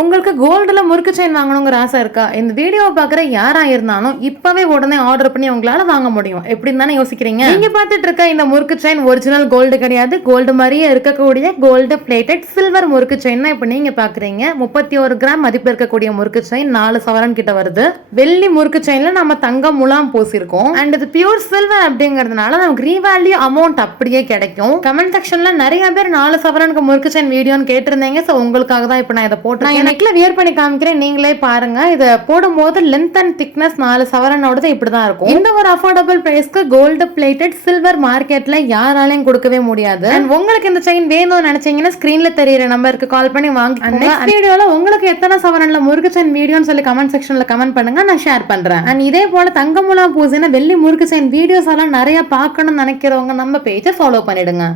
உங்களுக்கு கோல்டுல முறுக்கு செயின் வாங்கணுங்கிற ஆசை இருக்கா? இந்த வீடியோவை பார்க்குற யாரா இருந்தாலும் இப்பவே உடனே ஆர்டர் பண்ணி உங்களால வாங்க முடியும். எப்படின்னு தானே யோசிக்கிறீங்க? நீங்க பார்த்துட்டு இருக்க இந்த முறுக்கு செயின் ஒரிஜினல் கோல்டு கிடையாது. கோல்டு மாதிரியே இருக்கக்கூடிய கோல்டு பிளேட்டட் சில்வர் முறுக்கு செயின் தான் இப்ப நீங்க பாக்குறீங்க. 31 கிராம் மதிப்பு இருக்கக்கூடிய முறுக்கு செயின் 4 சவரன் கிட்ட வருது. வெள்ளி முறுக்கு செயின்ல நம்ம தங்கம் முலாம் பூசிருக்கோம். அண்ட் இது பியூர் சில்வர் அப்படிங்கறதுனால நமக்கு ரீவேல்யூ அமௌண்ட் அப்படியே கிடைக்கும். கமெண்ட் செக்ஷன்ல நிறைய பேர் 4 சவரனுக்கு முறுக்கு செயின் வீடியோன்னு கேட்டிருந்தீங்க. சோ உங்களுக்காக தான் இப்ப நான் இதை போட்டு நெக்ல வியர் பண்ணி காமிக்கிறேன். நீங்களே பாருங்க. இத போடும்போது லென்த் அண்ட் திக்னஸ் 4 சவரனோடது இப்படிதான் இருக்கும். இந்த ஒரு அஃபோர்டபிள் பிரைஸ்க்கு கோல்டு பிளேட்டட் சில்வர் மார்க்கெட்ல யாராலையும் கொடுக்கவே முடியாது. அண்ட் உங்களுக்கு இந்த செயின் வேணும்னு நினைச்சீங்கன்னா ஸ்கிரீன்ல தெரியுற நம்பருக்கு கால் பண்ணி வாங்கிக்கோங்க. நெக்ஸ்ட் வீடியோல உங்களுக்கு எத்தனை சவரன்ல முறுக்கு செயின் வீடியோன்னு சொல்லி கமெண்ட் செக்ஷன்ல கமெண்ட் பண்ணுங்க, நான் ஷேர் பண்றேன். அண்ட் இதே போல தங்கமுலாம் பூசின வெள்ளி முறுக்கு செயின் வீடியோஸ் எல்லாம் நிறைய பார்க்கணும்னு நினைக்கிறவங்க நம்ம பேஜை ஃபாலோ பண்ணிடுங்க.